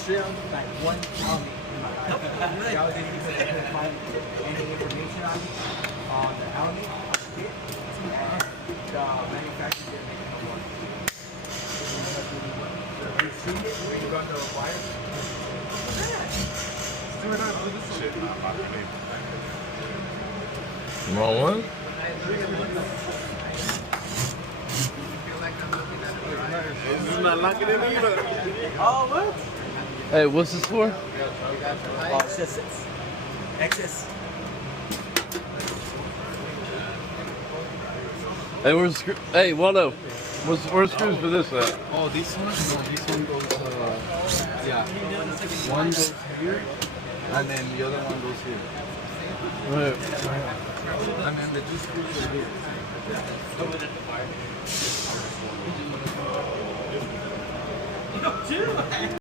straight on like one element in my eye. That was it because I couldn't find any information on it, on the element, on the kit, and the manufacturer didn't make it no more. You see it when you run the wire? Wrong one? This is not locking in either. Oh, what? Hey, what's this for? Oh, it's just excess. Hey, where's screw? Hey, Waldo, where's screws for this at? Oh, this one? No, this one goes, yeah. One goes here, and then the other one goes here. Right. And then the two screws are here.